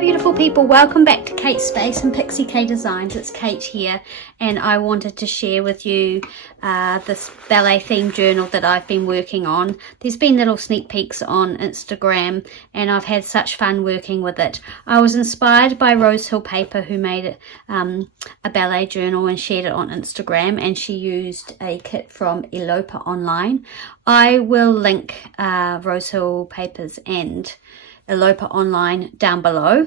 beautiful people, welcome back to Kate's Space and Pixie K Designs. It's Kate here, and I wanted to share with you this ballet themed journal that I've been working on. There's been little sneak peeks on Instagram and I've had such fun working with it. I was inspired by Rosehill Paper, who made a ballet journal and shared it on Instagram, and she used a kit from Ilopaonline. I will link Rosehill Papers and Ilopaonline down below.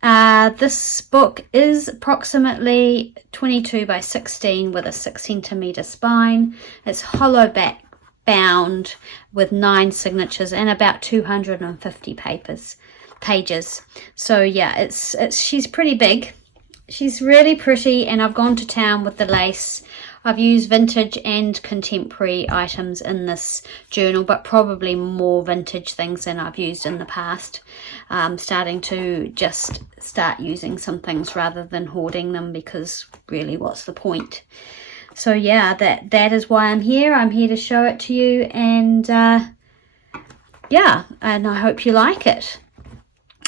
This book is approximately 22 by 16 with a 6 centimeter spine. It's hollow back bound with 9 signatures and about 250 pages. So yeah, she's pretty big. She's really pretty, and I've gone to town with the lace. I've used vintage and contemporary items in this journal, but probably more vintage things than I've used in the past. Starting to just start using some things rather than hoarding them, because really, what's the point? So yeah, that is why I'm here. I'm here to show it to you, and yeah, and I hope you like it.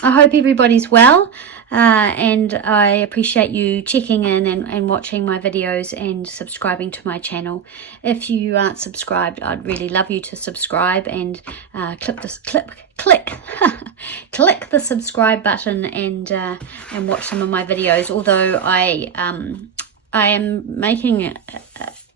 I hope everybody's well, and I appreciate you checking in and watching my videos and subscribing to my channel. If you aren't subscribed, I'd really love you to subscribe and click the subscribe button and watch some of my videos. Although I am making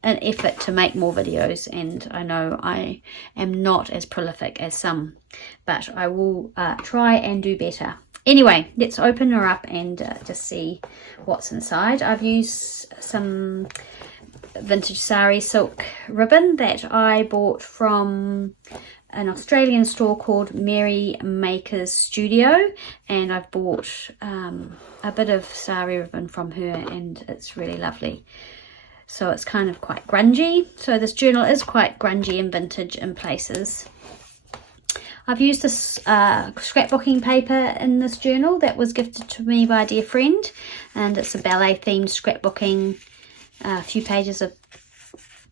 an effort to make more videos, and I know I am not as prolific as some, but I will try and do better. Anyway, let's open her up and just see what's inside. I've used some vintage sari silk ribbon that I bought from an Australian store called Mary Maker's Studio, and I've bought a bit of sari ribbon from her, and it's really lovely. So it's kind of quite grungy. So this journal is quite grungy and vintage in places. I've used this scrapbooking paper in this journal that was gifted to me by a dear friend, and it's a ballet themed scrapbooking, a few pages of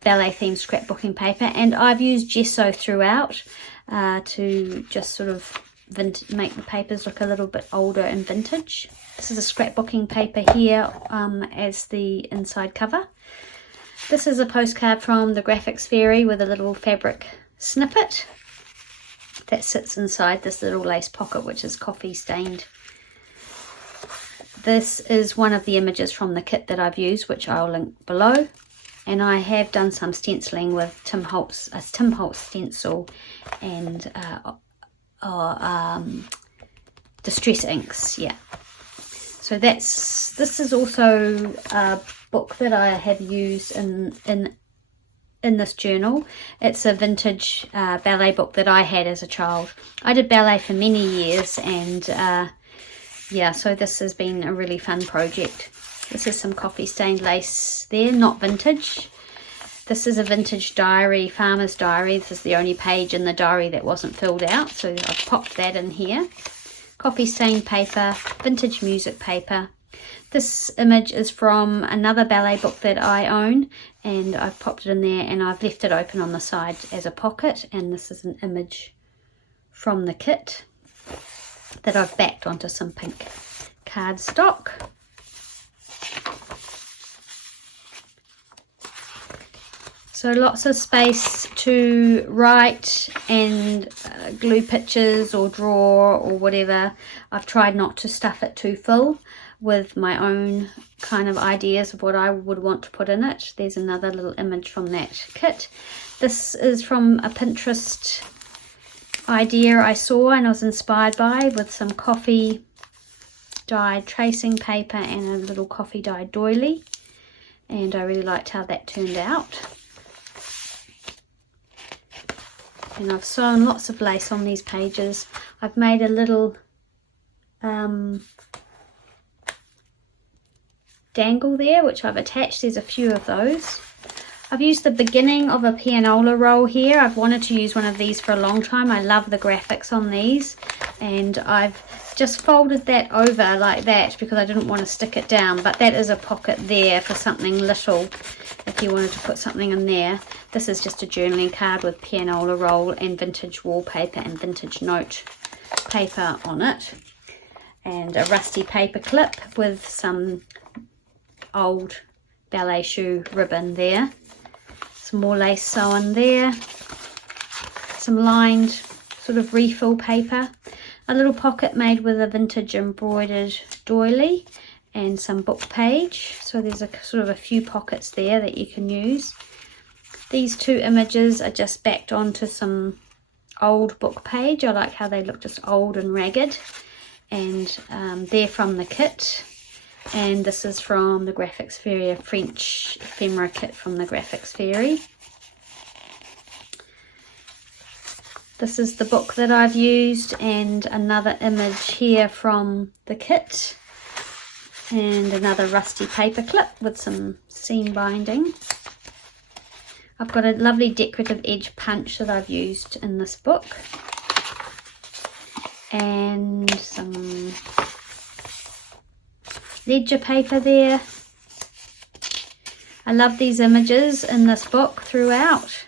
ballet themed scrapbooking paper, and I've used gesso throughout to just sort of make the papers look a little bit older and vintage. This is a scrapbooking paper here as the inside cover. This is a postcard from the Graphics Fairy with a little fabric snippet that sits inside this little lace pocket, which is coffee stained. This is one of the images from the kit that I've used, which I'll link below. And I have done some stenciling with Tim Holtz stencil and distress inks. Yeah. So this is also a book that I have used in this journal. It's a vintage ballet book that I had as a child. I did ballet for many years, and yeah, so this has been a really fun project. This is some coffee stained lace there, not vintage. This is a vintage diary, farmer's diary. This is the only page in the diary that wasn't filled out, so I've popped that in here. Coffee stained paper, vintage music paper. This image is from another ballet book that I own, and I've popped it in there, and I've left it open on the side as a pocket. And this is an image from the kit that I've backed onto some pink cardstock. So lots of space to write and glue pictures or draw or whatever. I've tried not to stuff it too full with my own kind of ideas of what I would want to put in it. There's another little image from that kit. This is from a Pinterest idea I saw and I was inspired by, with some coffee dyed tracing paper and a little coffee dyed doily. And I really liked how that turned out. And I've sewn lots of lace on these pages. I've made a little dangle there, which I've attached. There's a few of those. I've used the beginning of a pianola roll here. I've wanted to use one of these for a long time. I love the graphics on these, and I've just folded that over like that because I didn't want to stick it down, but that is a pocket there for something little if you wanted to put something in there. This is just a journaling card with pianola roll and vintage wallpaper and vintage note paper on it. and a rusty paper clip with some old ballet shoe ribbon there. Some more lace sewn there. Some lined sort of refill paper. A little pocket made with a vintage embroidered doily and some book page. So there's a sort of a few pockets there that you can use. These two images are just backed onto some old book page. I like how they look just old and ragged. And they're from the kit. And this is from the Graphics Fairy, a French ephemera kit from the Graphics Fairy. This is the book that I've used, and another image here from the kit. And another rusty paper clip with some seam binding. I've got a lovely decorative edge punch that I've used in this book. And some ledger paper there. I love these images in this book throughout.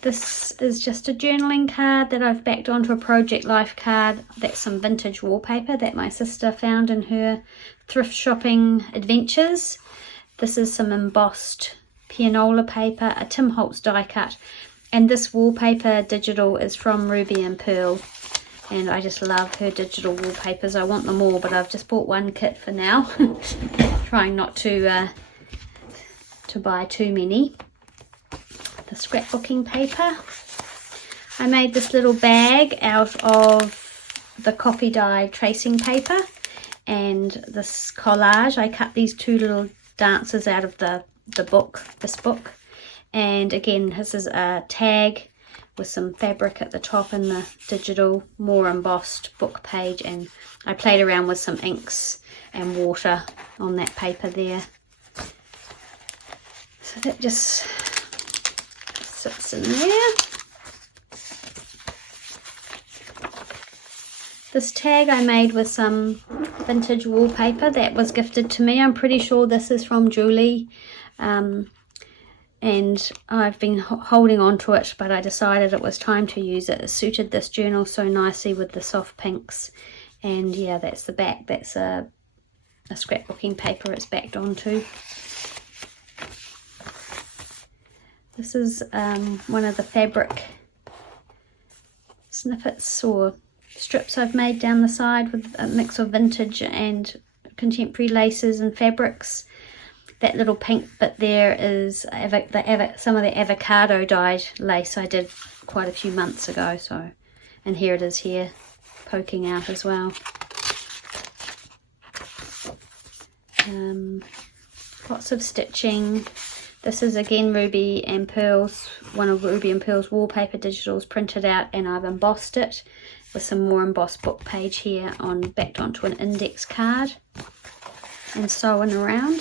This is just a journaling card that I've backed onto a Project Life card. That's some vintage wallpaper that my sister found in her thrift shopping adventures. This is some embossed pianola paper, a Tim Holtz die cut, and this wallpaper digital is from Ruby and Pearl, and I just love her digital wallpapers. I want them all, but I've just bought one kit for now. Trying not to buy too many. The scrapbooking paper. I made this little bag out of the coffee dye tracing paper and this collage. I cut these two little dances out of this book, and again this is a tag with some fabric at the top and the digital more embossed book page, and I played around with some inks and water on that paper there. So that just sits in there. This tag I made with some vintage wallpaper that was gifted to me. I'm pretty sure this is from Julie, and I've been holding on to it, but I decided it was time to use it. It suited this journal so nicely with the soft pinks. And yeah, that's the back. That's a scrapbooking paper it's backed onto. This is one of the fabric snippets or strips I've made down the side with a mix of vintage and contemporary laces and fabrics. That little pink bit there is some of the avocado dyed lace I did quite a few months ago. So, and here it is here, poking out as well. Lots of stitching. This is again Ruby and Pearl's, one of Ruby and Pearl's wallpaper digitals printed out, and I've embossed it with some more embossed book page here backed onto an index card and sewn around.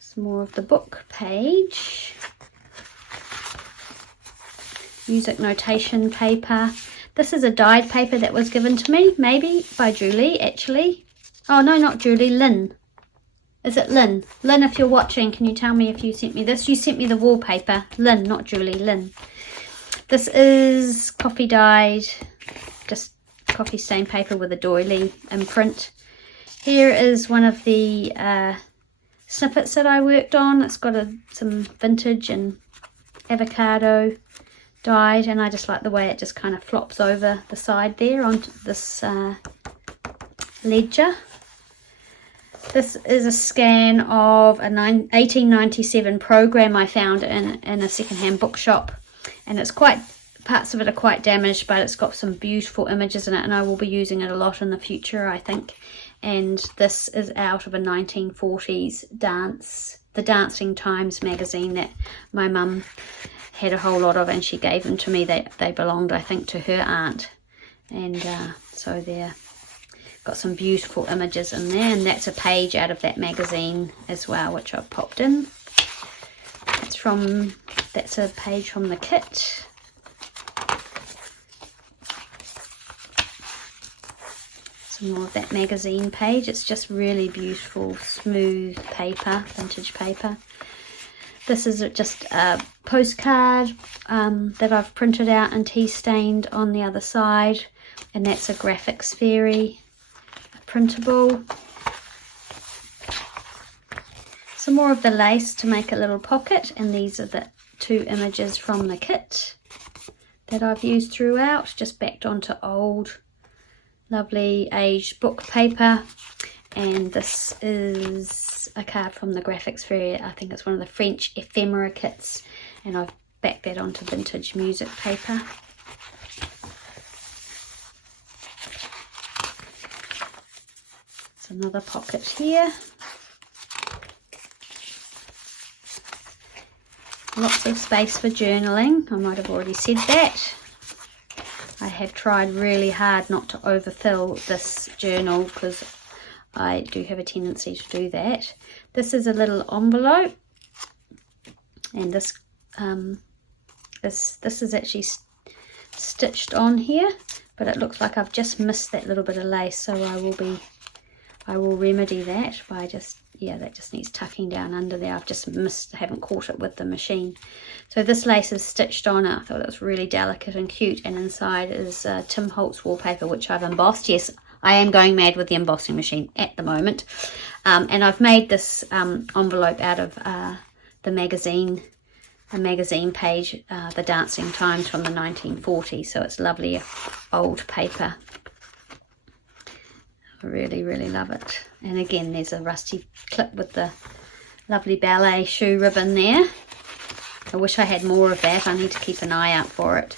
Some more of the book page. Music notation paper. This is a dyed paper that was given to me, maybe by Julie, actually. Oh, no, not Julie, Lynn. Is it Lynn? Lynn, if you're watching, can you tell me if you sent me this? You sent me the wallpaper. Lynn, not Julie, Lynn. This is coffee dyed, just coffee stained paper with a doily imprint. Here is one of the snippets that I worked on. It's got some vintage and avocado dyed, and I just like the way it just kind of flops over the side there onto this ledger. This is a scan of a 1897 program I found in a secondhand bookshop, and it's parts of it are quite damaged, but it's got some beautiful images in it, and I will be using it a lot in the future, I think. And this is out of a 1940s the Dancing Times magazine that my mum had a whole lot of, and she gave them to me. They belonged, I think, to her aunt, and so they're got some beautiful images in there, and that's a page out of that magazine as well, which I've popped in. That's a page from the kit. some more of that magazine page. It's just really beautiful, smooth paper, vintage paper. This is just a postcard that I've printed out and tea stained on the other side, and that's a graphics fairy, a printable. Some more of the lace to make a little pocket, and these are the 2 images from the kit that I've used throughout, just backed onto old, lovely aged book paper. And this is a card from the graphics fairy. I think it's one of the French ephemera kits, and I've backed that onto vintage music paper. It's another pocket here. Lots of space for journaling. I might have already said that. I have tried really hard not to overfill this journal because I do have a tendency to do that. This is a little envelope, and this is actually stitched on here, but it looks like I've just missed that little bit of lace, so I will remedy that by just, yeah, that just needs tucking down under there. I've just missed, haven't caught it with the machine. So this lace is stitched on. I thought it was really delicate and cute, and inside is Tim Holtz wallpaper, which I've embossed. Yes, I am going mad with the embossing machine at the moment. And I've made this envelope out of a magazine page, The Dancing Times from the 1940s. So it's lovely old paper. I really, really love it. And again, there's a rusty clip with the lovely ballet shoe ribbon there. I wish I had more of that. I need to keep an eye out for it.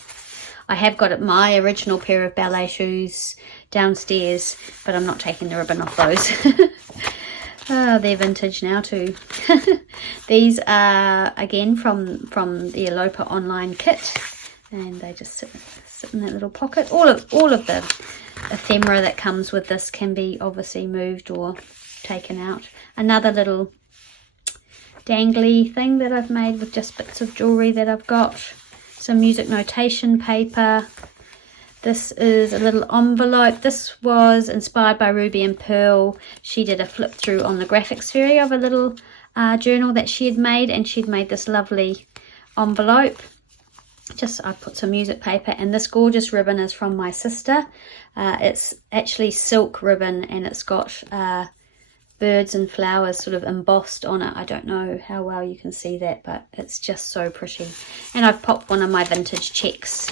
I have got my original pair of ballet shoes downstairs, but I'm not taking the ribbon off those. Oh, they're vintage now too. These are again from the Ilopaonline kit, and they just sit in that little pocket. All of the ephemera that comes with this can be obviously moved or taken out. Another little dangly thing that I've made with just bits of jewellery that I've got. Some music notation paper. This is a little envelope. This was inspired by Ruby and Pearl. She did a flip through on the graphics fairy of a little journal that she had made, and she'd made this lovely envelope. I put some music paper, and this gorgeous ribbon is from my sister. It's actually silk ribbon, and it's got birds and flowers sort of embossed on it. I don't know how well you can see that, but it's just so pretty. And I've popped one of my vintage checks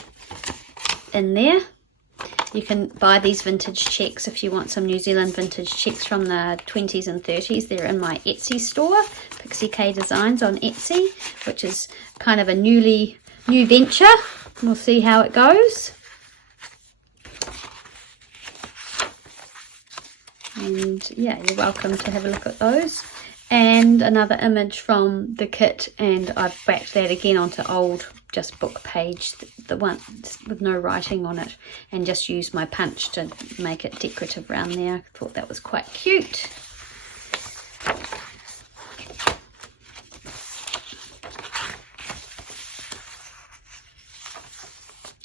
in there. You can buy these vintage checks if you want some New Zealand vintage checks from the 20s and 30s. They're in my Etsy store, Pixie Designs on Etsy, which is kind of a new venture. We'll see how it goes. And yeah, you're welcome to have a look at those. And another image from the kit, and I've backed that again onto old just book page, the one with no writing on it, and just used my punch to make it decorative around there. I thought that was quite cute.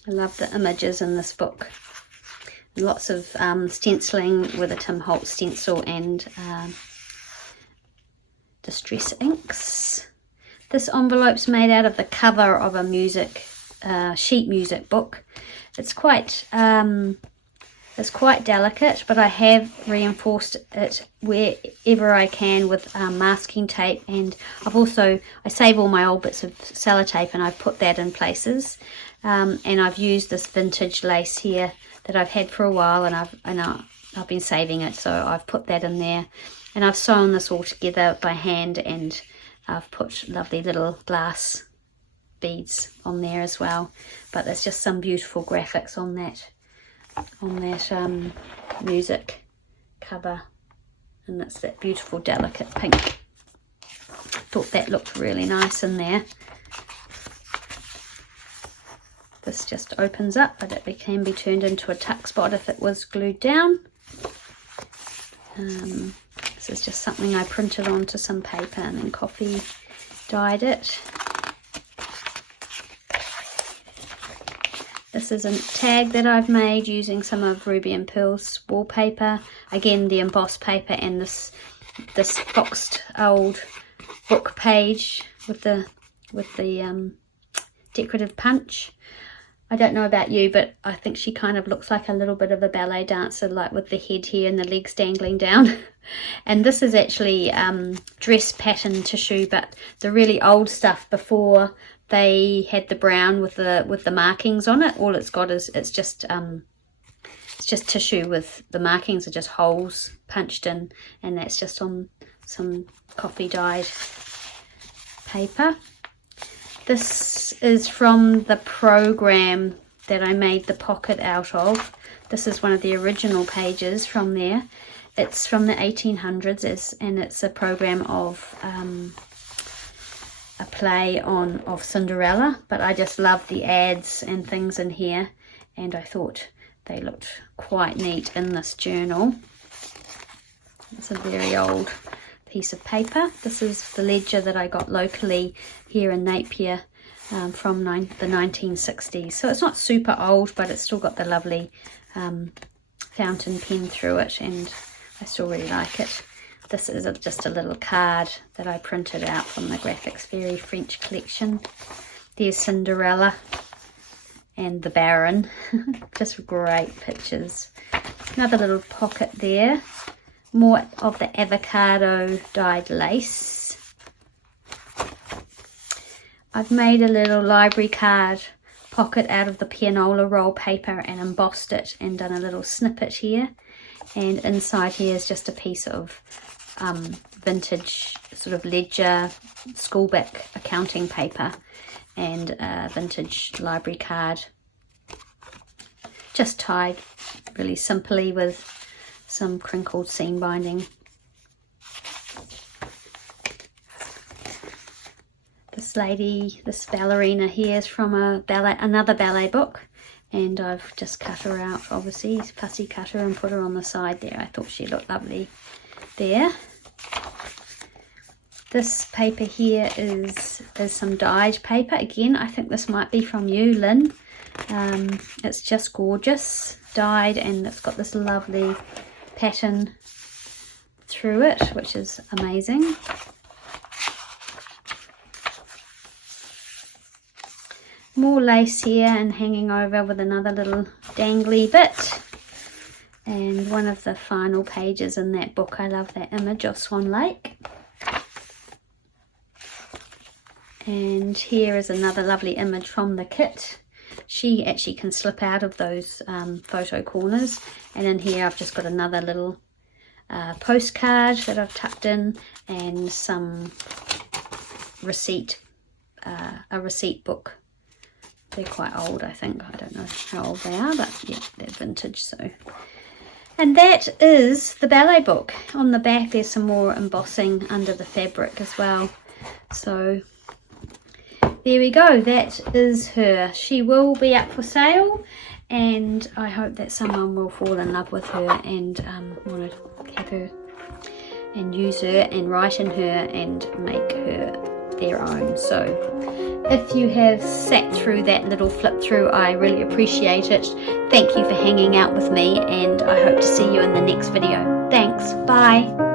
I love the images in this book. Lots of stenciling with a Tim Holtz stencil and distress inks. This envelope's made out of the cover of a sheet music book. It's quite delicate, but I have reinforced it wherever I can with masking tape, and I save all my old bits of sellotape and I've put that in places. And I've used this vintage lace here that I've had for a while, and I've been saving it, so I've put that in there, and I've sewn this all together by hand, and I've put lovely little glass beads on there as well. But there's just some beautiful graphics on that music cover, and it's that beautiful delicate pink. Thought that looked really nice in there. This just opens up, but it can be turned into a tuck spot if it was glued down. This is just something I printed onto some paper and then coffee dyed it. This is a tag that I've made using some of Ruby and Pearl's wallpaper. Again, the embossed paper and this boxed old book page with the decorative punch. I don't know about you, but I think she kind of looks like a little bit of a ballet dancer, like with the head here and the legs dangling down. And this is actually dress pattern tissue, but the really old stuff before they had the brown with the markings on it. All it's got is it's just tissue with the markings are just holes punched in, and that's just on some coffee dyed paper. This is from the program that I made the pocket out of. This is one of the original pages from there. It's from the 1800s, and it's a program of a play of Cinderella, but I just love the ads and things in here, and I thought they looked quite neat in this journal. It's a very old piece of paper. This is the ledger that I got locally here in Napier from the 1960s. So it's not super old, but it's still got the lovely fountain pen through it, and I still really like it. This is just a little card that I printed out from the Graphics Very French collection. There's Cinderella and the Baron. Just great pictures. Another little pocket there. More of the avocado dyed lace. I've made a little library card pocket out of the pianola roll paper and embossed it and done a little snippet here. And inside here is just a piece of vintage sort of ledger schoolbook accounting paper and a vintage library card. Just tied really simply with some crinkled seam binding. This lady, this ballerina here is from another ballet book, and I've just cut her out, obviously, fussy cut her and put her on the side there. I thought she looked lovely there. This paper here is some dyed paper. Again, I think this might be from you, Lynn. It's just gorgeous, dyed, and it's got this lovely pattern through it, which is amazing. More lace here and hanging over with another little dangly bit, and one of the final pages in that book. I love that image of Swan Lake. And here is another lovely image from the kit. She actually can slip out of those photo corners, and in here I've just got another little postcard that I've tucked in, and some a receipt book. They're quite old, I think. I don't know how old they are, but yeah, they're vintage. So, and that is the ballet book. On the back there's some more embossing under the fabric as well. So there we go, that is her. She will be up for sale, and I hope that someone will fall in love with her and want to have her and use her and write in her and make her their own. So if you have sat through that little flip through, I really appreciate it. Thank you for hanging out with me, and I hope to see you in the next video. Thanks, bye.